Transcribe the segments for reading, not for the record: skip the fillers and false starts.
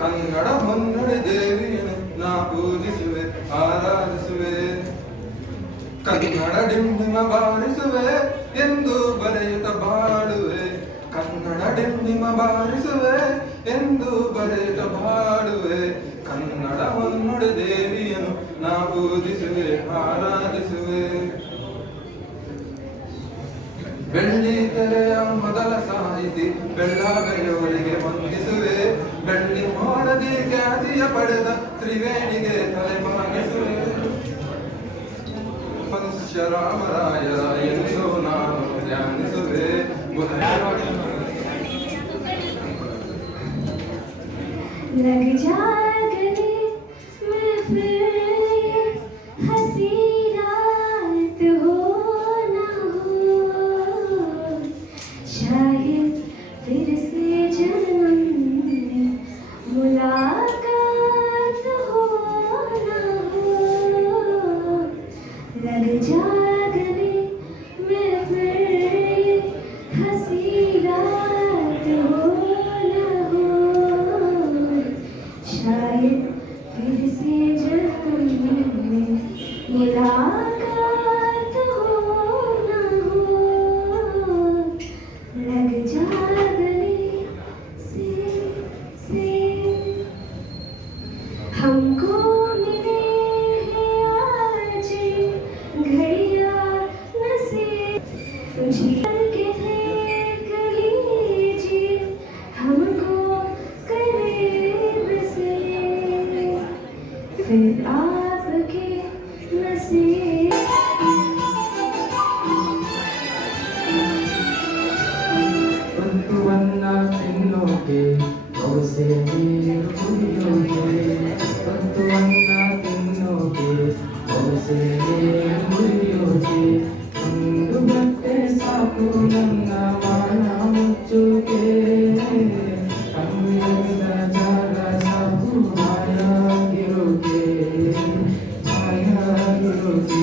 ಕನ್ನಡ ಹೊನ್ನಡೆ ದೇವಿಯನ್ನು ನಾ ಪೂಜಿಸುವೆ ಆರಾಧಿಸುವೆ. ಕನ್ನಡ ಡಿಂಡಿಮ ಬಾರಿಸುವೆ ಎಂದು ಬರೆಯುತ್ತ ಬಾಡುವೆ. ಕನ್ನಡ ಡಿಂಡಿಮ ಬಾರಿಸುವೆ ಎಂದು ಬರೆಯುತ್ತ ಬಾಡುವೆ. ಕನ್ನಡ ಹೊನ್ನಡೆ ದೇವಿಯನ್ನು ನಾ ಪೂಜಿಸುವೆ ಆರಾಧಿಸುವೆ. ಬೆಳ್ಳಿ ತೆರೆಯ ಮೊದಲ ಸಾಹಿತಿ ಬೆಳ್ಳಾಬೆಯವರಿಗೆ ವಂದಿಸುವೆ. ಬೆಳ್ಳಿ ಮೋಡದಿ ಖ್ಯಾತಿಯ ಪಡೆದ ತ್ರಿವೇಣಿಗೆ ತಲೆಬಾಗಿಸುವೆ. ಮನುಷ್ಯ ರಾಮರಾಯರ ಎಂದು ನಾನು ಧ್ಯಾನಿಸುವೆ. लग जा गले में फिर हंसी रात हो ना हो, शायद फिर से जन्म में मुलाकात हो ना हो. लग जा गले में फिर हंसी रात हो ना हो, शायद फिर से जन्म में मुलाकात हो ना हो. लग जा गले से हमको मिले हैं आज घड़ियां नसीब. जीवन के देख लीजिए हमको करीब से, फिर आपके नसीब. ಬಂತುವನ್ನ ತಿನ್ನೋಕೆ ಬಹುಸೆ ನೀರು ಕುಡಿಯೋಕೆ. ಬಂತುವನ್ನ ತಿನ್ನೋಕೆ ಬಹುಸೆ ನೀರು ಕುಡಿಯೋಕೆ. ಒಂದು ಬಟ್ಟೆ ಸಾಕು ನನ್ನ ಮಾನ ಮುಚ್ಚೋಕೆ. ಕಣ್ಣಿನ ಜಾಗ ಸಾಕು ಹಾಯಾಗಿರೋಕೆ ಹಾಯಾಗಿರೋಕೆ.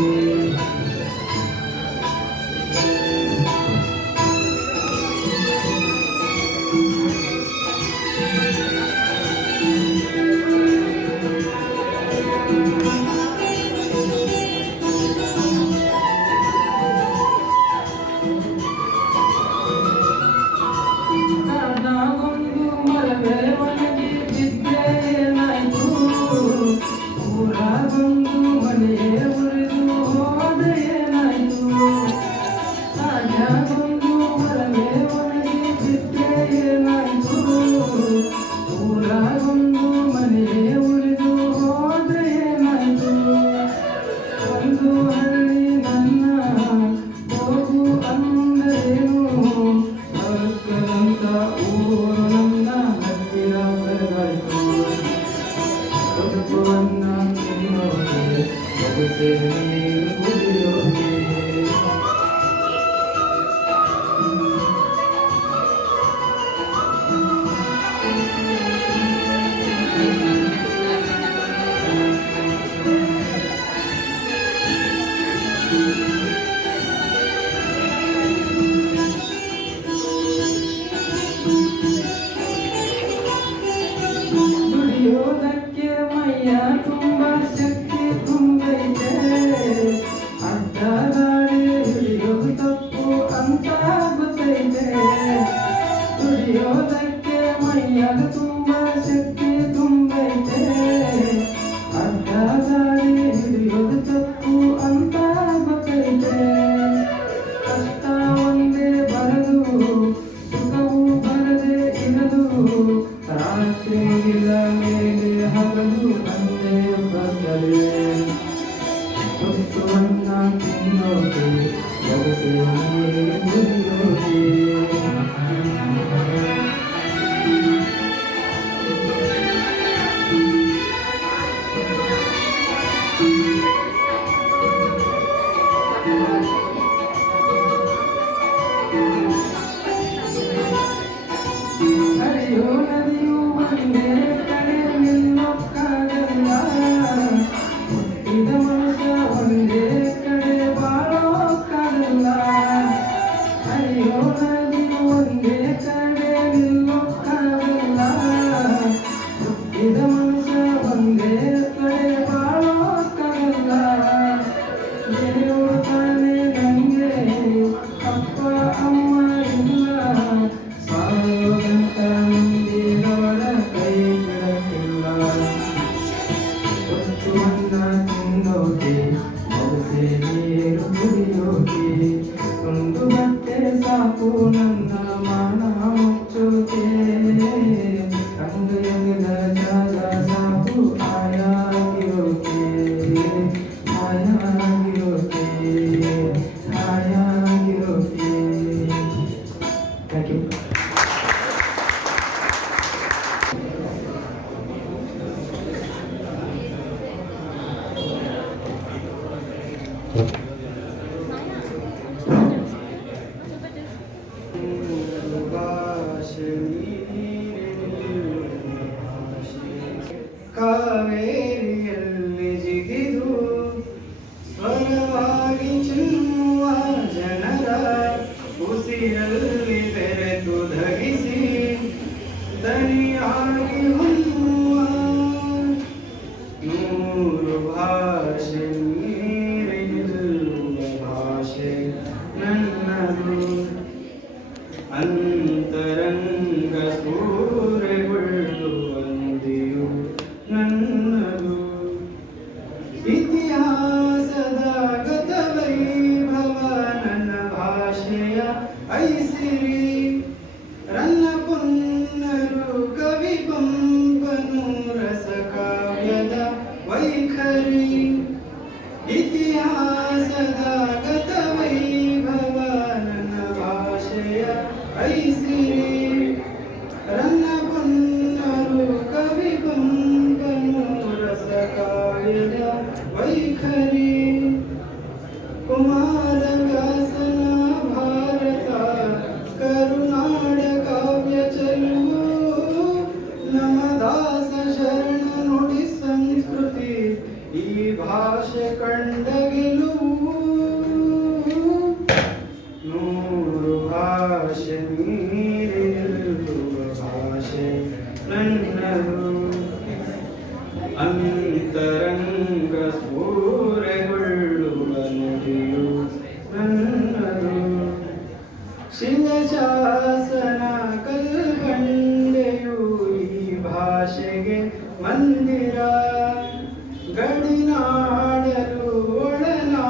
ನಾಗೊಂದು ಮರವೇ ಒಣಗಿ ಬಿದ್ದೆ ಏನಾಯ್ತು. ಊರಾಗೊಂದು ಮನೆಯೇ ಉರಿದು ಹೋದೆ ಏನಾಯ್ತು. ನಾಗೊಂದು ಮರವೇ ಒಣಗಿ ಬಿದ್ದೆ ಏನಾಯ್ತು. ಊರಾಗೊಂದು ಮನೆಯೇ ಉರಿದು ಹೋದೆ ಏನಾಯ್ತು. ಒಂದು ಹಳ್ಳಿ ನನ್ನ ಹೋಗು ಅಂದರೇನು. ಸ್ವರ್ಗದಂತ ಊರು ನನ್ನ ಹತ್ತಿರ ಬೆಳಗಾಯ್ತು. ಬದುಕುವನ್ನ ತಿನ್ನೋಕೆ ಬಹುಸೆ ನೀರು ಕುಡಿಯೋಕೆ. ದುಡಿಯೋದಕ್ಕೆ ಮೈಯ ತುಂಬ ಶಕ್ತಿ ತುಂಬೈತೆ. ಅಡ್ಡ ದಾರಿ ಹಿಡಿಯೋದು ತಪ್ಪು ಅಂತ ಗೊತ್ತೈತೆ. ದುಡಿಯೋದಕ್ಕೆ ಮೈಯಾಗ ತುಂಬ ಶಕ್ತಿ ತುಂಬೈತೆ. ಅಡ್ಡ ದಾರಿ ಹಿಡಿಯೋದು ತಪ್ಪು ಅಂತ ಗೊತ್ತೈತೆ. ಕಷ್ಟ ಒಂದೇ ಬರದು ಸುಖವು ಬರದೆ ಇರದು. ರಾತ್ರಿ ಮುಗಿದ ಮೇಲೆ ಹಗಲು ಅಂದೇ ಬರ್ತದೆ. ಹೊತ್ತುವನ್ನ ತಿನ್ನೋಕೆ ಬಹುಸೆ ನೀರು ಕುಡಿಯೋಕೆ. ಹರಿಯೋ ನದಿ ದನಿಯಾಗಿ ಹೊಮ್ಮುವ ನೂರು ಭಾಷೆ ನೀರಿ ನಿಲ್ಲುವ ಭಾಷೆ ನನ್ನದು ಅಂತರಂಗ ಸೂರೆಗೊಳ್ಳುವ ನುಡಿಯು ನನ್ನದು ಇತಿಹಾಸದ ಗತ ವೈಭವ ನನ್ನ ಭಾಷೆಯ ಐಸಿರಿ ರನ್ನ ಪುನ್ನರು ಕವಿ ಪಂಪನು ರಸ ಕಾವ್ಯದ ವೈಖರಿ ಇತಿಹಾಸದ ಗತ ವೈಭವ ನನ್ನ ಭಾಷೆಯ ಐಸಿರಿ ರನ್ನ ಪುನ್ನರು ಕವಿ ಪಂಪನು ರಸ ಕಾವ್ಯದ ವೈಖರಿ ಕುಮಾರವ್ಯಾಸನ ಭಾರತ ಕರುನಾಡ ಕಾವ್ಯ ಚೆಲುವು ನಮದಾಸ ಶರಣ ನುಡಿ ಸಂಸ್ಕೃತಿ ಈ ಭಾಷೆ ಕಂಡ ಗೆಲುವು ನೂರು ಭಾಷೆ ನೀರಿ ನಿಲ್ಲುವ ಭಾಷೆ ನನ್ನದು ಅಂತರಂಗ ಸ್ಫೂರೆಗೊಳ್ಳುವ ನುಡಿಯು ನನ್ನದು ಶಿಲಾಶಾಸನ ಕಲ್ಕಂಡೆಯು ಈ ಭಾಷೆಗೆ ಮಂದಿರ ಗಡಿನಾಡಲು ಒಳನಾಡ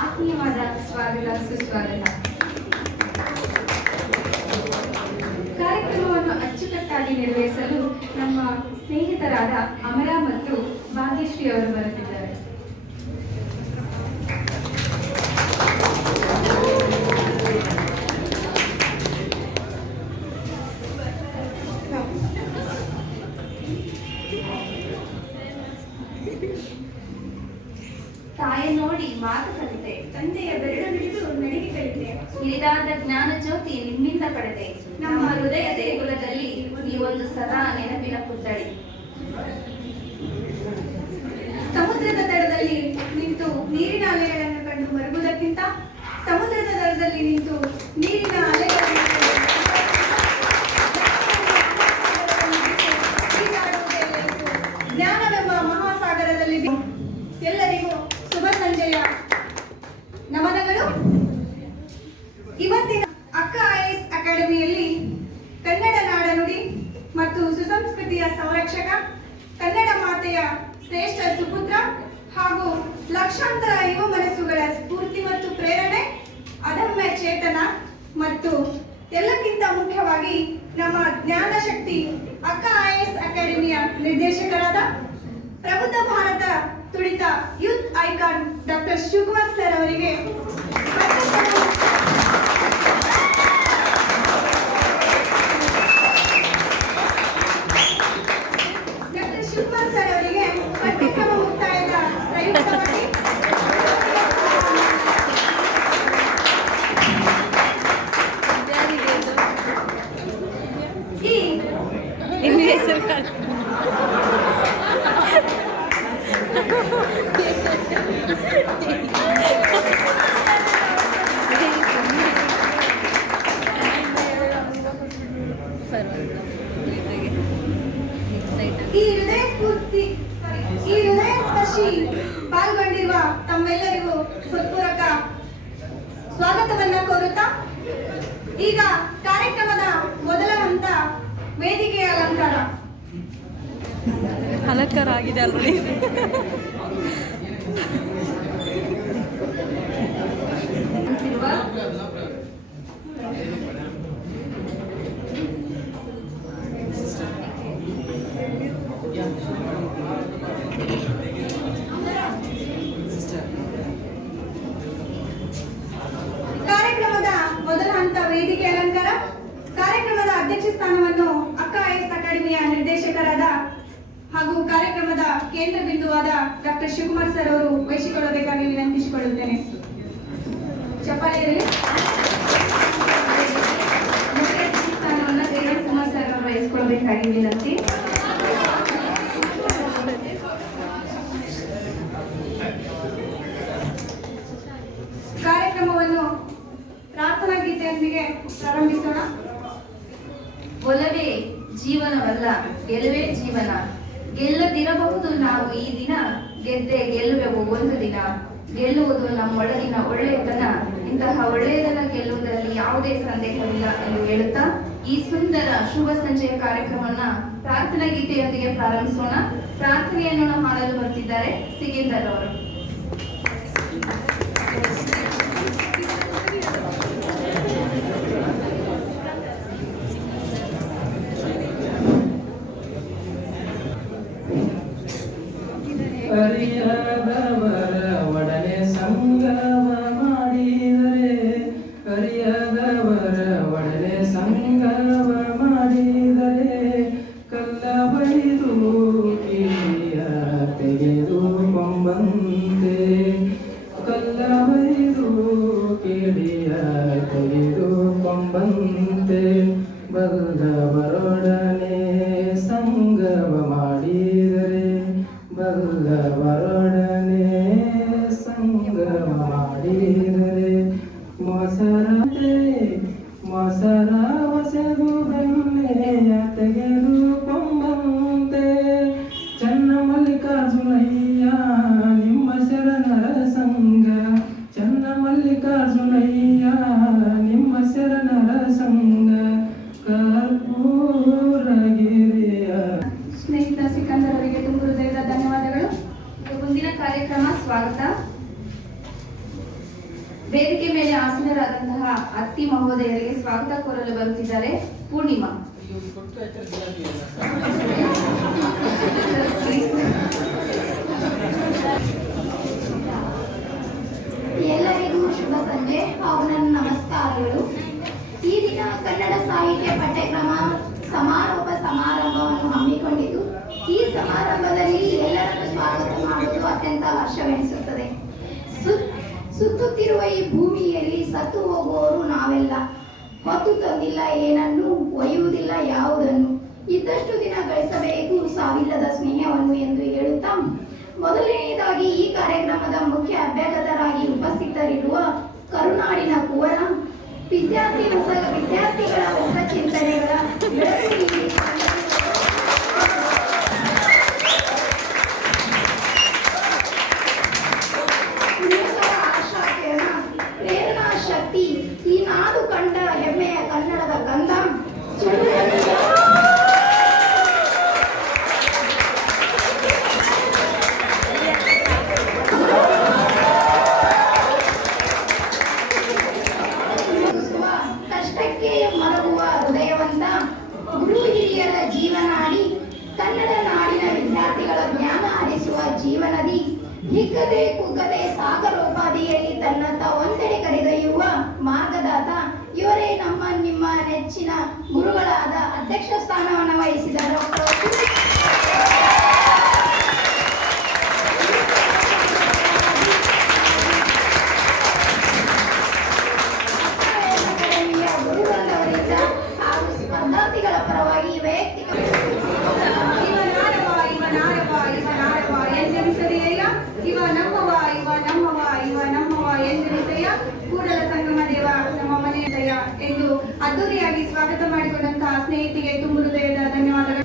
ಆತ್ಮೀಯವಾದ ಸ್ವಾಗತ ಸುಸ್ವಾಗತ. ಕಾರ್ಯಕ್ರಮವನ್ನು ಅಚ್ಚುಕಟ್ಟಾಗಿ ನಿರ್ವಹಿಸಲು ನಮ್ಮ ಸ್ನೇಹಿತರಾದ ಅಮರ ಮತ್ತು ಭಾಗ್ಯಶ್ರೀ ಅವರು ಬರುತ್ತಿದ್ದಾರೆ. ಹಿರಿದಾದ ಜ್ಞಾನ ಜ್ಯೋತಿ ನಿಮ್ಮಿಂದ ಪಡೆದೆ. ನಮ್ಮ ಹೃದಯ ದೇಗುಲದಲ್ಲಿ ನೀವೊಂದು ಸದಾ ನೆನಪಿನ ಪುತ್ಥಳಿ. ಸಮುದ್ರದ ದಡದಲ್ಲಿ ನಿಂತು ನೀರಿನ ಅಲೆಗಳನ್ನು ಕಂಡು ಮರುಗುವುದಕ್ಕಿಂತ ಸಮುದ್ರದ ದಡದಲ್ಲಿ ನಿಂತು ನೀರಿನ ಅಲೆಗಳನ್ನು ಜ್ಞಾನವೆಂಬ ಮಹಾಸಾಗರದಲ್ಲಿ ಎಲ್ಲರಿಗೂ ಶುಭ ಸಂಜೆಯ ನಮನಗಳು. ಇವತ್ತಿನ ಅಕ್ಕ IAS ಅಕಾಡೆಮಿಯಲ್ಲಿ ಕನ್ನಡ ನಾಡನುಡಿ ಮತ್ತು ಸುಸಂಸ್ಕೃತಿಯ ಸಂರಕ್ಷಕ, ಕನ್ನಡ ಮಾತೆಯ ಶ್ರೇಷ್ಠ ಸುಪುತ್ರ ಹಾಗೂ ಲಕ್ಷಾಂತರ ಯುವ ಮನಸ್ಸುಗಳ ಸ್ಫೂರ್ತಿ ಮತ್ತು ಪ್ರೇರಣೆ, ಅದಮ್ಯ ಚೇತನ ಮತ್ತು ಎಲ್ಲಕ್ಕಿಂತ ಮುಖ್ಯವಾಗಿ ನಮ್ಮ ಜ್ಞಾನ ಶಕ್ತಿ ಅಕ್ಕ IAS ಅಕಾಡೆಮಿಯ ನಿರ್ದೇಶಕರಾದ ಪ್ರಬುದ್ಧ ಭಾರತ ತುಡಿತ youth icon doctor Shivakumar sir ಅವರಿಗೆ ಪಠ್ಯಕ್ರಮ ಮುಕ್ತಾಯದ ಪ್ರಯುಕ್ತವಾಗಿ ಈ ಹೃದಯ ಸ್ಪರ್ಶಿ ಪಾಲ್ಗೊಂಡಿರುವ ತಮ್ಮೆಲ್ಲರಿಗೂ ಹೃತ್ಪೂರ್ವಕ ಸ್ವಾಗತವನ್ನ ಕೋರುತ್ತಾ ಈಗ ಕಾರ್ಯಕ್ರಮದ ಮೊದಲ ಹಂತ ವೇದಿಕೆಯ ಅಲಂಕಾರ ಆಗಿದೆ ಅಲ್ರಿ. ಕಾರ್ಯಕ್ರಮದ ಮೊದಲ ಹಂತ ವೇದಿಕೆ ಅಲಂಕಾರ. ಕಾರ್ಯಕ್ರಮದ ಅಧ್ಯಕ್ಷ ಸ್ಥಾನವನ್ನು ಅಕ್ಕ IAS ಅಕಾಡೆಮಿಯ ನಿರ್ದೇಶಕರಾದ ಹಾಗೂ ಕಾರ್ಯಕ್ರಮದ ಕೇಂದ್ರ ಬಿಂದುವಾದ ಡಾಕ್ಟರ್ ಶಿವಕುಮಾರ್ ಸರ್ ಅವರು ವಹಿಸಿಕೊಳ್ಳಬೇಕಾಗಿ ವಿನಂತಿಸಿಕೊಳ್ಳುತ್ತೇನೆ. ಚಪ್ಪಾಳೆ ಇರಲಿ. ಸ್ಥಾನವನ್ನು ಕುಮಾರ್ ಸರ್ ಅವರು ವಹಿಸಿಕೊಳ್ಳಬೇಕಾಗಿ ವಿನಂತಿ. ಕಾರ್ಯಕ್ರಮವನ್ನು ಪ್ರಾರ್ಥನಾ ಗೀತೆಯೊಂದಿಗೆ ಪ್ರಾರಂಭಿಸೋಣ. ಒಲವೇ ಜೀವನವಲ್ಲ, ಗೆಲುವೇ ಜೀವನ. ಗೆಲ್ಲದಿರಬಹುದು ನಾವು ಈ ದಿನ, ಗೆದ್ದೆ ಗೆಲ್ಲುವೆವು ಒಂದು ದಿನ. ಗೆಲ್ಲುವುದು ನಮ್ಮೊಳಗಿನ ಒಳ್ಳೆಯತನ. ಇಂತಹ ಒಳ್ಳೆಯದನ್ನ ಗೆಲ್ಲುವುದರಲ್ಲಿ ಯಾವುದೇ ಸಂದೇಹವಿಲ್ಲ ಎಂದು ಹೇಳುತ್ತಾ ಈ ಸುಂದರ ಶುಭ ಸಂಜೆಯ ಕಾರ್ಯಕ್ರಮವನ್ನ ಪ್ರಾರ್ಥನಾ ಗೀತೆಯೊಂದಿಗೆ ಪ್ರಾರಂಭಿಸೋಣ. ಪ್ರಾರ್ಥನೆಯನ್ನು ಹಾಡಲು ಬರ್ತಿದ್ದಾರೆ ಸಿಗಿಂದರ್ ಅವರು. ಅರಿಯದವರ ಒಡನೆ ಸಂಗಮ ಮಾಡಿದರೆ, ಅರಿಯದವರ ಒಡನೆ ಸಂಗಮ ಮಾಡಿದರೆ, ಕಲ್ಲ ಬೈದು ಕಿಡಿಯ ತೆಗೆದು ಕೊಂಬಂತೆ, ಕಲ್ಲ ಬೈದು ಕಿಡಿಯ ತೆಗೆದು ಕೊಂಬಂತೆ, ಬಲ್ಲವರೊಡನೆ ಸಂಗಮ ಮಾಡಿದರೆ, ಬಲ್ಲವರೊಡನೆ ಸಂಗಮ ಮಾಡಿದರೆ, ಮೊಸರ ಹೊಸೆದು ಬೆಣ್ಣೆಯ ತೆಗೆದು ಕೊಂಬಂತೆ, ಚನ್ನ ಮಲ್ಲಿಕಾರ್ಜುನಯ್ಯ ನಿಮ್ಮ ಶರಣರ ಸಂಘ, ಚನ್ನ ಮಲ್ಲಿಕಾರ್ಜುನಯ್ಯ ನಿಮ್ಮ ಶರಣರ ಸಂಘ, ಕರ್ಪೂರಗಿರಿಯ. ಸ್ನೇಹಿತ ಸಿಕಂದರ್ ಅವರಿಗೆ ತುಂಬ ಹೃದಯದ ಧನ್ಯವಾದಗಳು. ಮುಂದಿನ ಕಾರ್ಯಕ್ರಮ ಸ್ವಾಗತ. ವೇದಿಕೆ ಮೇಲೆ ಆಸೀನರಾದಂತಹ ಅತ್ತಿ ಮಹೋದಯರಿಗೆ ಸ್ವಾಗತ ಕೋರಲು ಬರುತ್ತಿದ್ದಾರೆ ಪೂರ್ಣಿಮಾ. ಎಲ್ಲರಿಗೂ ಶುಭ ಸಂಜೆ ಹಾಗೂ ನನ್ನ ನಮಸ್ಕಾರಗಳು. ಈ ದಿನ ಕನ್ನಡ ಸಾಹಿತ್ಯ ಪಠ್ಯಕ್ರಮ ಸಮಾರೋಪ ಸಮಾರಂಭವನ್ನು ಹಮ್ಮಿಕೊಂಡಿದ್ದು, ಈ ಸಮಾರಂಭದಲ್ಲಿ ಎಲ್ಲರನ್ನು ಸ್ವಾಗತ ಮಾಡುವುದು ಅತ್ಯಂತ ಹರ್ಷವೆನಿಸುತ್ತದೆ. ಸುತ್ತುತ್ತಿರುವ ಈ ಭೂಮಿಯಲ್ಲಿ ಸತ್ತು ಹೋಗುವವರು ನಾವೆಲ್ಲ. ಹೊತ್ತು ತಂದಿಲ್ಲ ಏನನ್ನು, ಒಯ್ಯುವುದಿಲ್ಲ ಯಾವುದನ್ನು. ಇದ್ದಷ್ಟು ದಿನ ಗಳಿಸಬೇಕು ಸಾವಿಲ್ಲದ ಸ್ನೇಹವನ್ನು ಎಂದು ಹೇಳುತ್ತಾ, ಮೊದಲನೆಯದಾಗಿ ಈ ಕಾರ್ಯಕ್ರಮದ ಮುಖ್ಯ ಅಭ್ಯಾಗತರಾಗಿ ಉಪಸ್ಥಿತರಿರುವ ಕರುನಾಡಿನ ಕುವರ ವಿದ್ಯಾರ್ಥಿಗಳ ಹೊಸ ಚಿಂತನೆಗಳ ಬೆಳಕು ನೀಡಿ ಪ್ರೇರಣಾ ಶಕ್ತಿ ಈ ನಾಡು ಕಂಡ ಹೆಮ್ಮೆಯ ಕನ್ನಡದ ಕಂದ ಕಷ್ಟಕ್ಕೆ ಮರಗುವ ಹೃದಯವಂತ ಗುರು ಹಿರಿಯರ ಜೀವನಾಡಿ ಕನ್ನಡ ನಾಡಿನ ವಿದ್ಯಾರ್ಥಿಗಳ ಜ್ಞಾನ ಹರಿಸುವ ಜೀವನದಿ ಹಿಗ್ಗದೆ ಕುಗ್ಗದೆ ಸಾಗರೋಪಾದಿಯಲ್ಲಿ ತನ್ನತ್ತ ಒಂದೆಡೆ ಕರೆದೊಯ್ಯುವ ಮಾರ್ಗದಾತ ಇವರೇ ನಿಮ್ಮ ನೆಚ್ಚಿನ ಗುರುಗಳಾದ ಅಧ್ಯಕ್ಷ ಸ್ಥಾನವನ್ನು ವಹಿಸಿದ ಡಾಕ್ಟರ್ ಅಕಾಡೆಮಿಯ ಗುರುಗಳವರಿಂದ ಹಾಗೂ ಸ್ಪರ್ಧಾರ್ಥಿಗಳ ಪರವಾಗಿ ವೈಯಕ್ತಿಕ ಇವ ನಮ್ಮವ ಎಂದೆನಿಸಯ್ಯ ಕೂಡಲ ಸಂಗಮ ದೇವ ನಮ್ಮ ಮನೆಯದಯ್ಯ ಎಂದು ಅದ್ದೂರಿಯಾಗಿ ಸ್ವಾಗತ ಮಾಡಿಕೊಂಡಂತಹ ಸ್ನೇಹಿತಿಗೆ ತುಂಬು ಹೃದಯದ ಧನ್ಯವಾದಗಳು.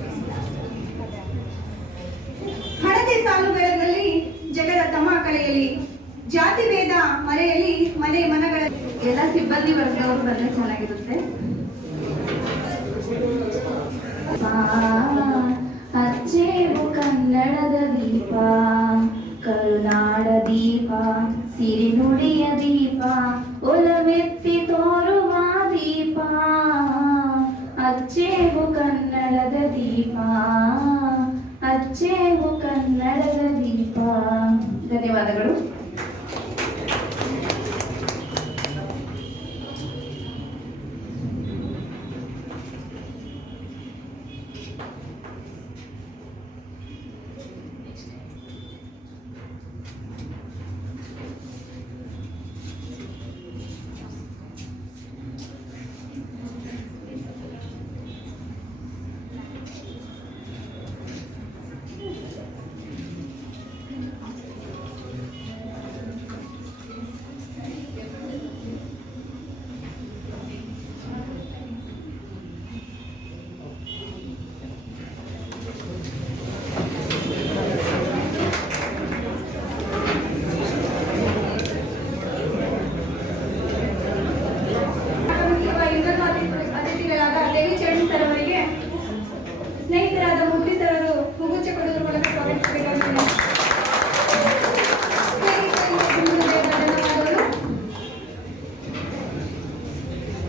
ಹಣತೆ ಸಾಲುಗಳಲ್ಲಿ ಜಗದ ತಮ ಕಲೆಯಲ್ಲಿ ಜಾತಿ ಭೇದ ಮರೆಯಲ್ಲಿ ಮನೆ ಮನಗಳ ಎಲ್ಲ ಸಿಬ್ಬಂದಿ ವರ್ಗದವರು ಬಂದ್ರೆ ಚೆನ್ನಾಗಿರುತ್ತೆ. ಹಚ್ಚೇವು ಕನ್ನಡದ ದೀಪ, ಕರುನಾಡ ದೀಪ, ಸಿರಿನುಡಿಯ ದೀಪ, ಒಲವೆತ್ತಿ ತೋರುವ ದೀಪ. ಹಚ್ಚೇವು ಕನ್ನಡದ ದೀಪ, ಹಚ್ಚೇವು ಕನ್ನಡದ ದೀಪ. ಧನ್ಯವಾದಗಳು. ಅತಿಥಿಗಳಾದ ದೇವಿ ಚರಣ್ ಸರ್ ಅವರಿಗೆ ಸ್ನೇಹಿತರಾದ ಮೂರ್ತಿ ಸರ್ ಅವರು ಹೂಗುಚ್ಚ ಕೊಡುವುದರ ಮೂಲಕ ಸ್ವಾಗತಿಸಬೇಕಾಗುತ್ತದೆ.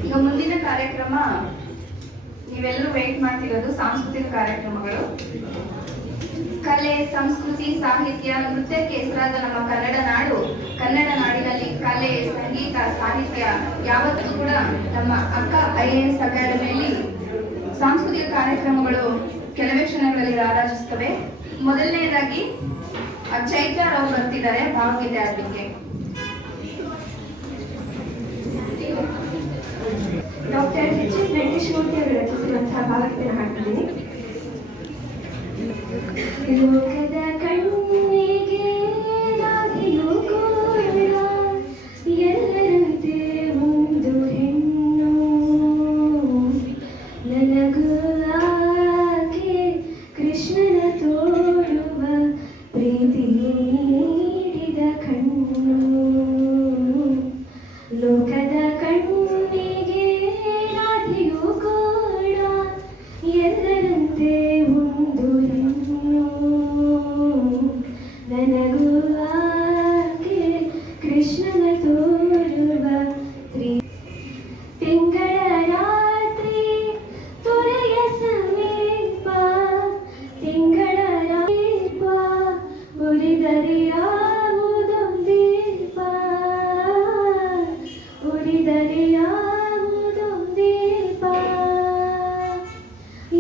ಈಗ ಮುಂದಿನ ಕಾರ್ಯಕ್ರಮ ನೀವೆಲ್ಲರೂ ವೇಟ್ ಮಾಡ್ತಿರೋದು ಸಾಂಸ್ಕೃತಿಕ ಕಾರ್ಯಕ್ರಮಗಳು. ಕಲೆ, ಸಂಸ್ಕೃತಿ, ಸಾಹಿತ್ಯ, ನೃತ್ಯಕ್ಕೆ ಹೆಸರಾದ ನಮ್ಮ ಕನ್ನಡ ನಾಡು, ಕನ್ನಡ ನಾಡಿನಲ್ಲಿ ಕಲೆ, ಸಂಗೀತ, ಸಾಹಿತ್ಯ ಯಾವತ್ತೂ ಕೂಡ ನಮ್ಮ ಅಕ್ಕ IAS ಅಕಾಡೆಮಿಯಲ್ಲಿ ಸಾಂಸ್ಕೃತಿಕ ಕಾರ್ಯಕ್ರಮಗಳು ಕೆಲವೇ ಕ್ಷಣಗಳಲ್ಲಿ ರಾರಾಜಿಸುತ್ತವೆ. ಮೊದಲನೇದಾಗಿ ಚೈತ್ರ ಅವರು ಬರ್ತಿದ್ದಾರೆ ಭಾವಗೀತೆ ಆಡಲಿಕ್ಕೆ. Doctor H.S. ವೆಂಕಟೇಶ್ಮೂರ್ತಿ ಅವರು ರಚಿಸಿರುವಂತಹ ಭಾವಗೀತೆಯನ್ನು ಹಾಡ್ತಿದ್ದೀನಿ. ಲೋಕದ ಕಣ್ಣಿಗೆ ರಾಗಿಯೂ ಕೂಡ ಎಲ್ಲರಂತೆ ಒಂದು ಹೆಣ್ಣು, ನನಗೂ ಆಕೆ ಕೃಷ್ಣನ ತೋರುವ ಪ್ರೀತಿ ನೀಡಿದ ಕಣ್ಣು. ಲೋಕದ ಕಣ್ಣಿಗೆ ರಾಧಿಯೂ ಕೂಡ ಎಲ್ಲರಂತೆ ಒಂದು ಹೆಣ್ಣು, ನನಗೂ ಆಕೆ ಕೃಷ್ಣನ ತೋರುವ ತಿಂಗಳ ರಾತ್ರಿ ತೊರೆಯ ಸಮೀಪ, ತಿಂಗಳ ರಾತ್ರಿ ಉರಿದರೆ ಯಾವುದೊಂದೀಪ, ಉರಿದರೆ ಯಾವುದೊಂದೀಪ.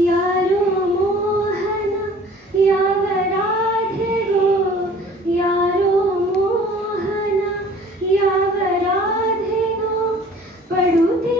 ಯಾರೋ ಮೋಹನ ಯಾವ ರಾಧೆಗೋ, ಯಾರೋ ಮೋಹನ ಯಾವ ರಾಧೆಗೋ ಪಡುತ್ತೆ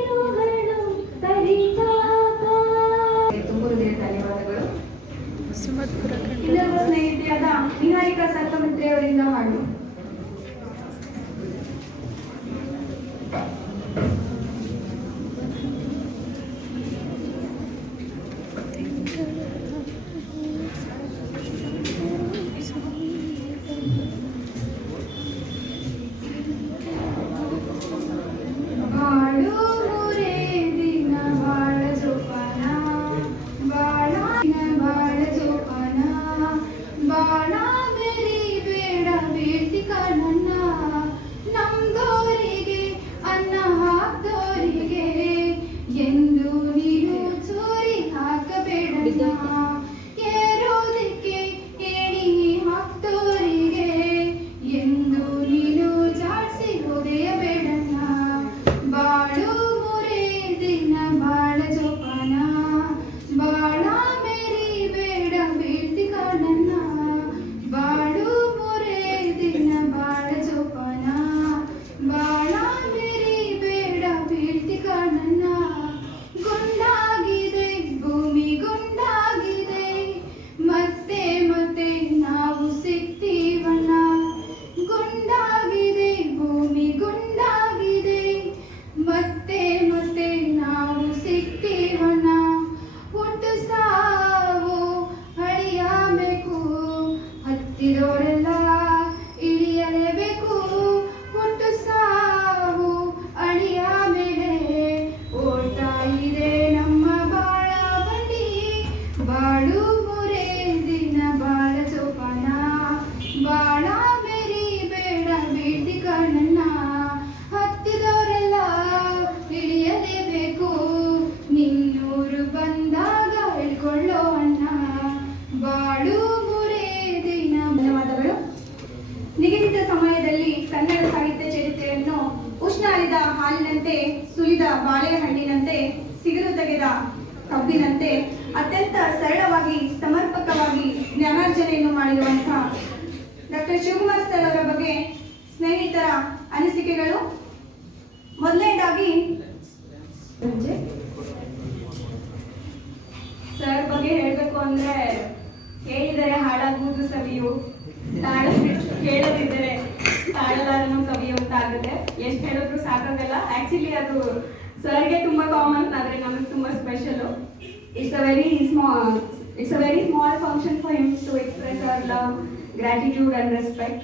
ಹಾಲಿನಂತೆ, ಸುಲಿದ ಬಾಳೆಹಣ್ಣಿನಂತೆ, ಸಿಗಲು ತೆಗೆದ ಕಬ್ಬಿನಂತೆ ಅತ್ಯಂತ ಸರಳವಾಗಿ ಸಮರ್ಪಕವಾಗಿ ಜ್ಞಾನಾರ್ಜನೆಯನ್ನು ಮಾಡಿರುವಂತಹ ಡಾಕ್ಟರ್ ಶಿವಕುಮಾರ್ ಸರ್ ಅವರ ಬಗ್ಗೆ ಸ್ನೇಹಿತರ ಅನಿಸಿಕೆಗಳು. ಮೊದಲನೇದಾಗಿ ಸರ್ ಬಗ್ಗೆ ಹೇಳಬೇಕು ಅಂದ್ರೆ ಹೇಳಿದರೆ ಹಾಳಾಗುವುದು ಸವಿಯು, ಹೇಳದಿದ್ದರೆ ತಾಳಲಾರನು ಕವಿಯು ಅಂತ ಆಗುತ್ತೆ. ಎಷ್ಟು ಹೇಳಿದ್ರು ಸಾಕಾಗಲ್ಲ. ಆಕ್ಚುಲಿ ಅದು ಸರ್ಗೆ ತುಂಬಾ ಕಾಮನ್, ಆದ್ರೆ ನಮಗೆ ತುಂಬಾ special. It's a very small function for him to express our love, gratitude and respect.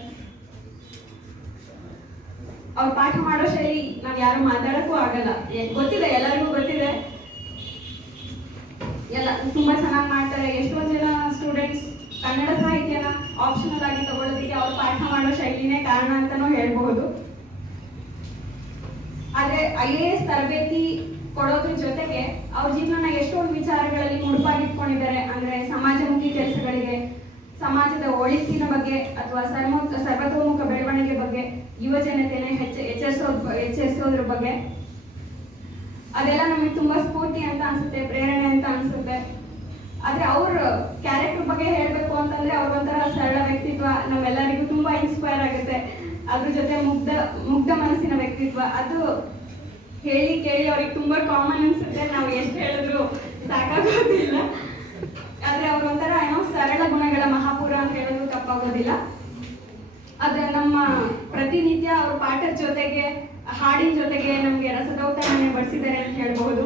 ಅವ್ರು ಪಾಠ ಮಾಡೋ ಶೈಲಿ ನಾವ್ ಯಾರು ಮಾತಾಡಕ್ಕೂ ಆಗಲ್ಲ. ಗೊತ್ತಿದೆ, ಎಲ್ಲರಿಗೂ ಗೊತ್ತಿದೆ. ಎಲ್ಲ ತುಂಬಾ ಚೆನ್ನಾಗಿ ಮಾಡ್ತಾರೆ. ಎಷ್ಟೊಂದು ಜನ ಸ್ಟೂಡೆಂಟ್ಸ್ ಕನ್ನಡ ಸಾಹಿತ್ಯನ ಆಪ್ಷನಲ್ ಆಗಿ ತಗೊಳ್ಳೋದಕ್ಕೆ ಅವ್ರು ಪಾಠ ಮಾಡೋ ಶೈಲಿನೇ ಕಾರಣ ಅಂತಾನೂ ಹೇಳ್ಬಹುದು. ಆದ್ರೆ IAS ತರಬೇತಿ ಕೊಡೋದ್ರ ಜೊತೆಗೆ ಅವ್ರ ಜೀವನ ಎಷ್ಟೊಂದು ವಿಚಾರಗಳಲ್ಲಿ ಮುಡುಪಾಗಿಟ್ಕೊಂಡಿದ್ದಾರೆ. ಅಂದ್ರೆ ಸಮಾಜಮುಖಿ ಕೆಲಸಗಳಿಗೆ, ಸಮಾಜದ ಒಳಿತಿನ ಬಗ್ಗೆ ಅಥವಾ ಸರ್ವತೋಮುಖ ಬೆಳವಣಿಗೆ ಬಗ್ಗೆ, ಯುವ ಜನತೆನ ಎಚ್ಚರಿಸೋದ್ರ ಬಗ್ಗೆ. ಅದೆಲ್ಲ ನಮಗೆ ತುಂಬಾ ಸ್ಫೂರ್ತಿ ಅಂತ ಅನ್ಸುತ್ತೆ, ಪ್ರೇರಣೆ ಅಂತ ಅನ್ಸುತ್ತೆ. ಆದ್ರೆ ಅವ್ರ ಕ್ಯಾರೆಕ್ಟರ್ ಬಗ್ಗೆ ಹೇಳ್ಬೇಕು ಅಂತಂದ್ರೆ ಅವ್ರ ಒಂಥರ ಸರಳ ವ್ಯಕ್ತಿತ್ವ ನಮ್ಮೆಲ್ಲರಿಗೂ ತುಂಬಾ ಇನ್ಸ್ಪೈರ್ ಆಗುತ್ತೆ. ಅದ್ರ ಜೊತೆ ಮುಗ್ಧ ಮನಸ್ಸಿನ ವ್ಯಕ್ತಿತ್ವ, ಅದು ಹೇಳಿ ಕೇಳಿ ಅವ್ರಿಗೆ ತುಂಬಾ ಕಾಮನ್ ಅನ್ಸುತ್ತೆ. ನಾವು ಎಷ್ಟು ಹೇಳಿದ್ರು ಸಾಕಾಗೋದಿಲ್ಲ. ಆದ್ರೆ ಅವ್ರ ಒಂಥರ ಸರಳ ಗುಣಗಳ ಮಹಾಪುರ ಅಂತ ಹೇಳೋದು ತಪ್ಪಾಗೋದಿಲ್ಲ. ಅದ ನಮ್ಮ ಪ್ರತಿನಿತ್ಯ ಅವ್ರ ಪಾಠದ ಜೊತೆಗೆ, ಹಾಡಿನ ಜೊತೆಗೆ ನಮ್ಗೆ ರಸದೌತಣನೆ ಬಡಿಸಿದ್ದಾರೆ ಅಂತ ಹೇಳ್ಬಹುದು.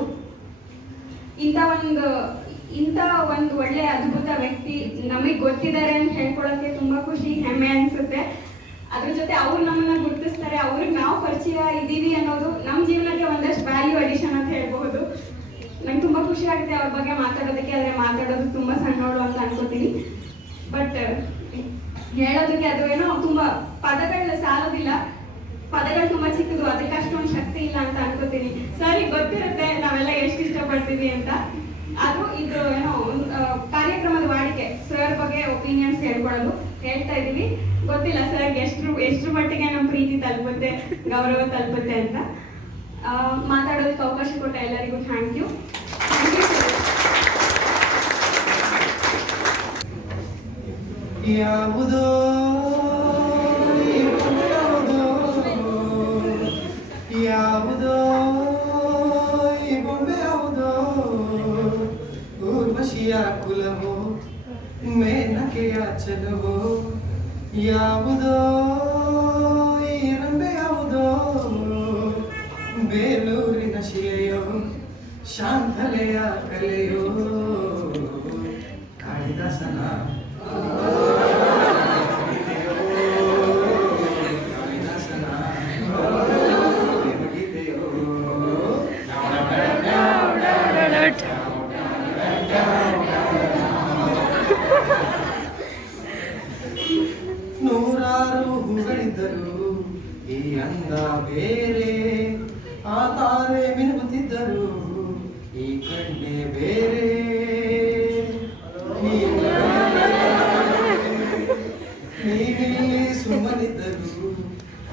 ಇಂಥ ಒಂದು ಒಳ್ಳೆ ಅದ್ಭುತ ವ್ಯಕ್ತಿ ನಮಗೆ ಗೊತ್ತಿದ್ದಾರೆ ಅಂತ ಹೇಳ್ಕೊಳಕ್ಕೆ ತುಂಬಾ ಖುಷಿ, ಹೆಮ್ಮೆ ಅನ್ಸುತ್ತೆ. ಅದ್ರ ಜೊತೆ ಅವ್ರು ನಮ್ಮನ್ನ ಗುರುತಿಸ್ತಾರೆ, ಅವ್ರಿಗೆ ನಾವು ಪರಿಚಯ ಇದ್ದೀವಿ ಅನ್ನೋದು ನಮ್ಮ ಜೀವನಕ್ಕೆ ಒಂದಷ್ಟು ವ್ಯಾಲ್ಯೂ ಅಡಿಷನ್ ಅಂತ ಹೇಳ್ಬಹುದು. ನಂಗೆ ತುಂಬಾ ಖುಷಿ ಆಗುತ್ತೆ ಅವ್ರ ಬಗ್ಗೆ ಮಾತಾಡೋದಕ್ಕೆ. ಆದ್ರೆ ಮಾತಾಡೋದು ತುಂಬಾ ಸಣ್ಣೋಳು ಅಂತ ಅನ್ಕೋತೀನಿ. ಬಟ್ ಹೇಳೋದಕ್ಕೆ ಅದು ಏನೋ ತುಂಬಾ ಪದಗಳು ಸಾಲೋದಿಲ್ಲ, ಪದಗಳು ತುಂಬಾ ಚಿಕ್ಕದು, ಅದಕ್ಕೆ ಅಷ್ಟೊಂದು ಶಕ್ತಿ ಇಲ್ಲ ಅಂತ ಅನ್ಕೋತೀನಿ. ಸರಿ ಗೊತ್ತಿರುತ್ತೆ ನಾವೆಲ್ಲ ಎಷ್ಟು ಇಷ್ಟಪಡ್ತೀವಿ ಅಂತ. ಅದು ಇದು ಏನೋ ಕಾರ್ಯಕ್ರಮದ ವಾಡಿಕೆ ಸರ್ ಬಗ್ಗೆ ಒಪಿನಿಯನ್ಸ್ ಹೇಳ್ಕೊಡೋದು ಹೇಳ್ತಾ ಇದೀವಿ. ಗೊತ್ತಿಲ್ಲ ಸರ್ ಎಷ್ಟ್ರ ಮಟ್ಟಿಗೆ ನಮ್ಮ ಪ್ರೀತಿ ತಲುಪುತ್ತೆ, ಗೌರವ ತಲುಪುತ್ತೆ ಅಂತ. ಮಾತಾಡೋದಕ್ಕೆ ಅವಕಾಶ ಕೊಟ್ಟ ಎಲ್ಲರಿಗೂ ಥ್ಯಾಂಕ್ ಯು. ಯಾವುದೋ ಯಾವುದೋ ಈ ಬೊಂಬೆ ಯಾವುದೋ, ಊರ್ವಶಿಯ ಕುಲವೋ ಮೇನಕೆಯ ಚಲವೋ, ಯಾವುದೋ ಈ ರಂಬೆ ಯಾವುದೋ, ಬೇಲೂರಿನ ಶಿಲೆಯೋ ಶಾಂತಲೆಯ ಕಲೆಯೋ, ಕಾಳಿದಾಸನ ನೂರಾರು ಹೂಗಳಿದ್ದರು ಈ ಅಂದ ಬೇರೆ, ಆ ತಾರೆ ಮಿನುಗುತ್ತಿದ್ದರು ಈ ಕಣ್ಣೆ ಬೇರೆ, ನೀನಿಲ್ಲಿ ಸುಮ್ಮನಿದ್ದರು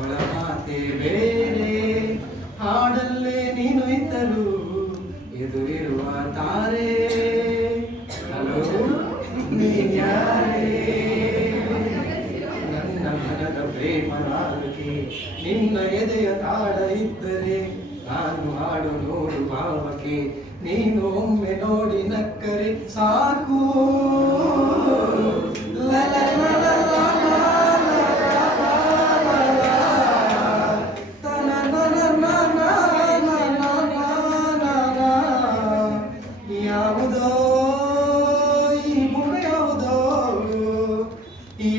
ಒಳ ಮಾತೆ ಬೇರೆ, ಹಾಡಲ್ಲೇ ನೀನು ಇದ್ದರು ಎದುರಿರುವ ತಾರೆ, ಹಲೋ ನೀನ್ಯಾರೇ, ನನ್ನ ಮನದ ಪ್ರೇಮ ರಾಗಕ್ಕೆ ನಿನ್ನ ಎದೆಯ ತಾಳ ಇದ್ದರೆ, ನಾನು ಹಾಡು ನೋಡು ಭಾವಕ್ಕೆ ನೀನು ಒಮ್ಮೆ ನೋಡಿ ನಕ್ಕರೆ ಸಾಕು. ಯಾವುದೋ ಈ ಬೊಂಬೆ ಯಾವುದೋ,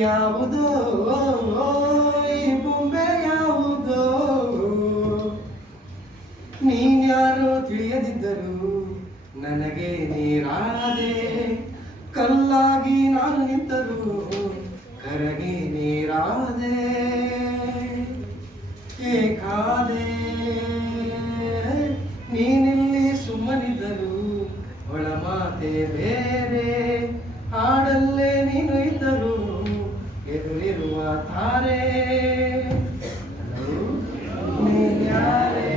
ಯಾವುದೋ ಈ ಬೊಂಬೆ ಯಾವುದೋ, ನೀನ್ಯಾರೋ ತಿಳಿಯದಿದ್ದರು ನನಗೆ ನೀರಾದೆ, ಕಲ್ಲಾಗಿ ನಾನು ನಿಂತರು ಕರಗಿ ನೀರಾದೆ, ಏಕಾದೆ ನೀನಿಲ್ಲಿ ಸುಮ್ಮನಿದ್ದರು ಒಳ ಮಾತೆ ಬೇರೆ, ಹಾಡಲ್ಲೇ ನೀನು ಇದ್ದರು ಎದುರಿರುವ ತಾರೆ, ನೀನ್ಯಾರೇ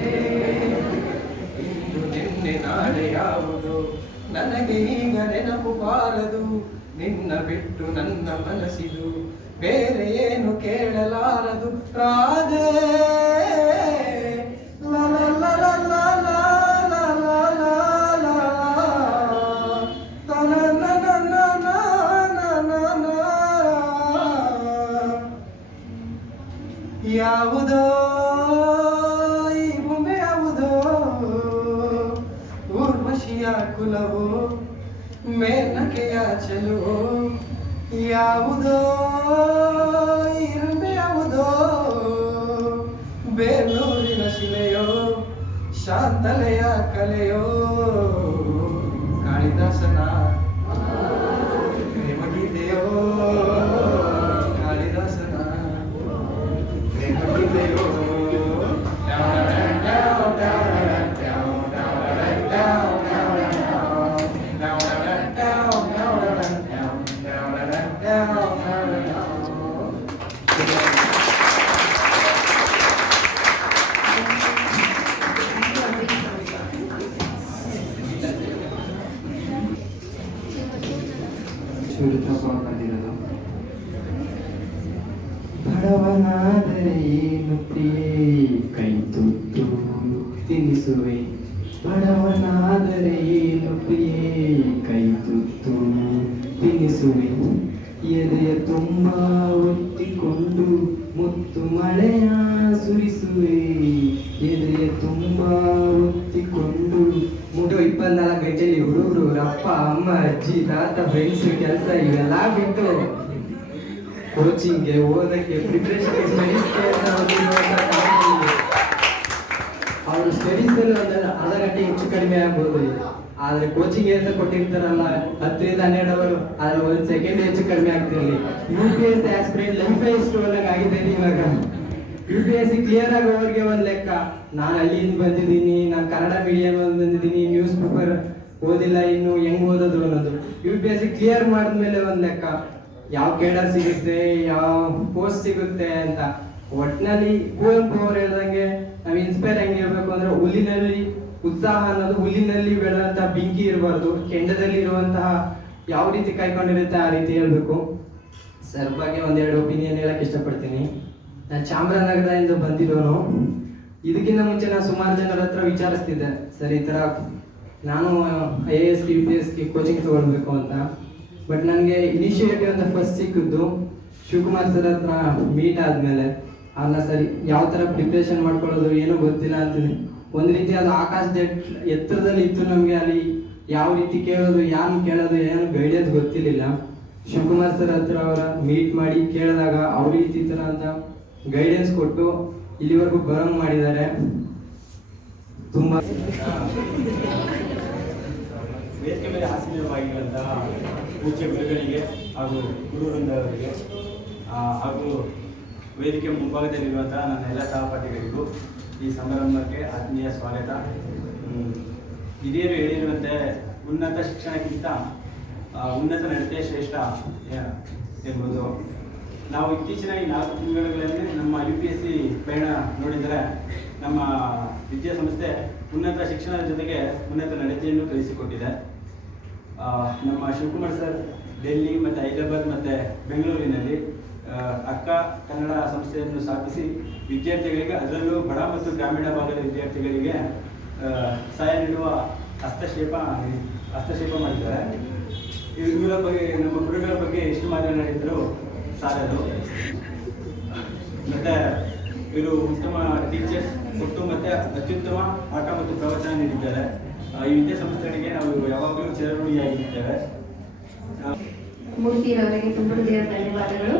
ನನಗೀಗ ನೆನಪು ಬಾರದು ನಿನ್ನ ಬಿಟ್ಟು ನನ್ನ ಮನಸ್ಸಿದು ಬೇರೆ ಏನು ಕೇಳಲಾರದು ರಾಧೆ ಲಾ ಲಾ ಲಾ ಲಾ ಲಾ ಲಾ ಲಾ ಲಾ ಲಾ ಲಾ ತನ ನನ ನನ ನನ ನನ. ಯಾವುದೋ ಈ ಬೊಂಬೆ ಯಾವುದೋ ಊರ್ವಶಿಯ ಕುಲವೋ ಮೇನಕೆಯ ಚೆಲುವೋ ಯಾವುದೋ ಇರುವೆ ಯಾವುದೋ ಬೇಲೂರಿನ ಶಿಲೆಯೋ ಶಾಂತಲೆಯ ಕಲೆಯೋ ಕಾಳಿದಾಸನ ಪ್ರೇಮಗೀತೆಯೋ ಕಾಳಿದಾಸನ ಪ್ರೇಮಗೀತೆಯೋ ಬಂದಿರೋದು ಬಡವನಾದರೆ ಏನು ಪ್ರಿಯೇ ಕೈ ತುತ್ತು ತಿನ್ನಿಸುವೆ ಬಡವನಾದರೆ ಏನು ಪ್ರಿಯೇ ಕೈ ತುತ್ತು ತಿನ್ನಿಸುವೆ ಎದೆಯ ತುಂಬ ಒತ್ತಿಕೊಂಡು ಮುತ್ತು ಮಳೆಯ ಸುರಿಸುವೆ ಎದೆಯ ತುಂಬ ಒತ್ತಿಕೊಂಡು 24 ಗಂಟೆಯಲ್ಲಿ ಹುಡುಗರು ಅಪ್ಪ ಅಮ್ಮ ಅಜ್ಜಿ ತಾತ ಫ್ರೆಂಡ್ಸ್ ಕೆಲಸ ಇವೆಲ್ಲ ಬಿಟ್ಟು ಕೋಚಿಂಗ್ಗೆ ಓದಕ್ಕೆ ಪ್ರಿಪ್ರೇಷನ್ ಸ್ಟಡೀಸ್ಗೆ ಅವರು ಸ್ಟಡೀಸಲ್ಲಿ ಒಂದು ಅರ್ಧ ಗಂಟೆ ಹೆಚ್ಚು ಕಡಿಮೆ ಆಗ್ಬೋದು ಆದ್ರೆ ಕೋಚಿಂಗ್ ಅಂತ ಕೊಟ್ಟಿರ್ತಾರಲ್ಲ 10 ರಿಂದ 12 ಅವರು ಆದ್ರೆ 1 ಸೆಕೆಂಡ್ ಹೆಚ್ಚು ಕಡಿಮೆ ಆಗ್ತಿರಲಿ UPSC ಆಸ್ಪಿರೆಂಟ್ ಲೈಫ್ ಎಷ್ಟು ಒಳ್ಳೆಗೆ ಆಗಿದ್ದೇನೆ ಇವಾಗ UPSC ಕ್ಲಿಯರ್ ಆಗೋವರೆಗೆ ಒಂದು ಲೆಕ್ಕ ನಾನು ಅಲ್ಲಿಂದ ಬಂದಿದ್ದೀನಿ ನಾನು ಕನ್ನಡ ಮೀಡಿಯಂ ಬಂದಿದ್ದೀನಿ ನ್ಯೂಸ್ ಪೇಪರ್ ಓದಿಲ್ಲ ಇನ್ನು ಹೆಂಗ್ ಓದೋದು ಅನ್ನೋದು UPSC ಕ್ಲಿಯರ್ ಮಾಡಿದ್ಮೇಲೆ ಒಂದು ಲೆಕ್ಕ ಯಾವ ಕೇಡರ್ ಸಿಗುತ್ತೆ ಯಾವ ಪೋಸ್ಟ್ ಸಿಗುತ್ತೆ ಅಂತ ಒಟ್ಟಿನಲ್ಲಿ ಕುವೆಂಪು ಅವ್ರು ಹೇಳ್ದಂಗೆ ನಾವು ಇನ್ಸ್ಪೈರ್ ಹೆಂಗಿರ್ಬೇಕು ಅಂದ್ರೆ ಹುಲ್ಲಿನಲ್ಲಿ ಉತ್ಸಾಹ ಅನ್ನೋದು ಹುಲ್ಲಿನಲ್ಲಿ ಬೆಳೆದಂತ ಬೆಂಕಿ ಇರಬಾರ್ದು ಕೆಂಡದಲ್ಲಿ ಇರುವಂತಹ ಯಾವ ರೀತಿ ಕಾಯ್ಕೊಂಡಿರುತ್ತೆ ಆ ರೀತಿ ಹೇಳ್ಬೇಕು ಸರ್ ಬಗ್ಗೆ ಒಂದೆರಡು ಒಪಿನಿಯನ್ ಹೇಳಕ್ ಇಷ್ಟಪಡ್ತೀನಿ ನಾನು ಚಾಮರಾಜನಗರದಿಂದ ಬಂದಿರೋನು ಇದಕ್ಕಿಂತ ಮುಂಚೆ ನಾನು ಸುಮಾರು ಜನರ ಹತ್ರ ವಿಚಾರಿಸ್ತಿದ್ದೆ ಸರ್ ಈ ತರ ನಾನು IAS UPSC ಕೋಚಿಂಗ್ ತಗೊಳ್ಬೇಕು ಅಂತ ಬಟ್ ನನಗೆ ಇನಿಷಿಯೇಟಿವ್ ಅಂತ ಫಸ್ಟ್ ಸಿಕ್ಕಿದ್ದು ಶಿವಕುಮಾರ್ ಸರ್ ಹತ್ರ ಮೀಟ್ ಆದ್ಮೇಲೆ ಅಲ್ಲ ಸರಿ ಯಾವ ತರ ಪ್ರಿಪ್ರೇಷನ್ ಮಾಡ್ಕೊಳ್ಳೋದು ಏನೂ ಗೊತ್ತಿಲ್ಲ ಅಂತೀನಿ ಒಂದು ರೀತಿ ಅದು ಆಕಾಶದ ಎತ್ತರದಲ್ಲಿ ಇತ್ತು ನಮಗೆ ಅಲ್ಲಿ ಯಾವ ರೀತಿ ಕೇಳೋದು ಯಾರು ಕೇಳೋದು ಏನು ಗೈಡೆನ್ಸ್ ಗೊತ್ತಿರಲಿಲ್ಲ ಶಿವಕುಮಾರ್ ಸರ್ ಹತ್ರ ಅವರ ಮೀಟ್ ಮಾಡಿ ಕೇಳಿದಾಗ ಅವ್ರ ರೀತಿ ತರ ಅಂತ ಗೈಡೆನ್ಸ್ ಕೊಟ್ಟು ಇಲ್ಲಿವರೆಗೂ ಬರಂಗ್ ಮಾಡಿದ್ದಾರೆ ತುಂಬಾ ವೇದಿಕೆ ಮೇಲೆ ಆಸೀನವಾಗಿರುವಂತಹ ಪೂಜ್ಯ ಗುರುಗಳಿಗೆ ಹಾಗೂ ಗುರುವೃಂದವರಿಗೆ ಹಾಗೂ ವೇದಿಕೆ ಮುಂಭಾಗದಲ್ಲಿರುವಂತಹ ನನ್ನ ಎಲ್ಲ ಸಹಪಾಠಿಗಳಿಗೂ ಈ ಸಮಾರಂಭಕ್ಕೆ ಆತ್ಮೀಯ ಸ್ವಾಗತ. ಹಿರಿಯರು ಹೇಳಿರುವಂತೆ ಉನ್ನತ ಶಿಕ್ಷಣಕ್ಕಿಂತ ಉನ್ನತ ನಡತೆ ಶ್ರೇಷ್ಠ ಎಂಬುದು ನಾವು ಇತ್ತೀಚಿನ ಈ 4 ತಿಂಗಳುಗಳಲ್ಲಿ ನಮ್ಮ UPSC ಪಯಣ ನೋಡಿದರೆ ನಮ್ಮ ವಿದ್ಯಾಸಂಸ್ಥೆ ಉನ್ನತ ಶಿಕ್ಷಣದ ಜೊತೆಗೆ ಉನ್ನತ ನಡತೆಯನ್ನು ಕಲಿಸಿಕೊಟ್ಟಿದೆ. ನಮ್ಮ ಶಿವಕುಮಾರ್ ಸರ್ ಡೆಲ್ಲಿ ಮತ್ತು ಹೈದರಾಬಾದ್ ಮತ್ತು ಬೆಂಗಳೂರಿನಲ್ಲಿ ಅಕ್ಕ ಕನ್ನಡ ಸಂಸ್ಥೆಯನ್ನು ಸ್ಥಾಪಿಸಿ ವಿದ್ಯಾರ್ಥಿಗಳಿಗೆ ಅದರಲ್ಲೂ ಬಡ ಮತ್ತು ಗ್ರಾಮೀಣ ಭಾಗದ ವಿದ್ಯಾರ್ಥಿಗಳಿಗೆ ಸಹಾಯ ನೀಡುವ ಹಸ್ತಕ್ಷೇಪ ಮಾಡಿದ್ದಾರೆ. ಇವರ ಬಗ್ಗೆ ನಮ್ಮ ಗುರುಗಳ ಬಗ್ಗೆ ಎಷ್ಟು ಮಾತನಾಡಿದ್ರು ಸಾಲದು. ಮತ್ತು ಇವರು ಉತ್ತಮ ಟೀಚರ್ಸ್ ಕೊಟ್ಟು ಮತ್ತು ಅತ್ಯುತ್ತಮ ಪಾಠ ಮತ್ತು ಪ್ರವಚನ ನೀಡಿದ್ದಾರೆ. ಈ ವಿದ್ಯಾಸಂಸ್ಥೆಗಳಿಗೆ ನಾವು ಯಾವಾಗಲೂ ಚಿರಋಣಿಯಾಗಿದ್ದೇವೆ. ಮೂರ್ತಿಯವರಿಗೆ ತುಂಬ ಧನ್ಯವಾದಗಳು.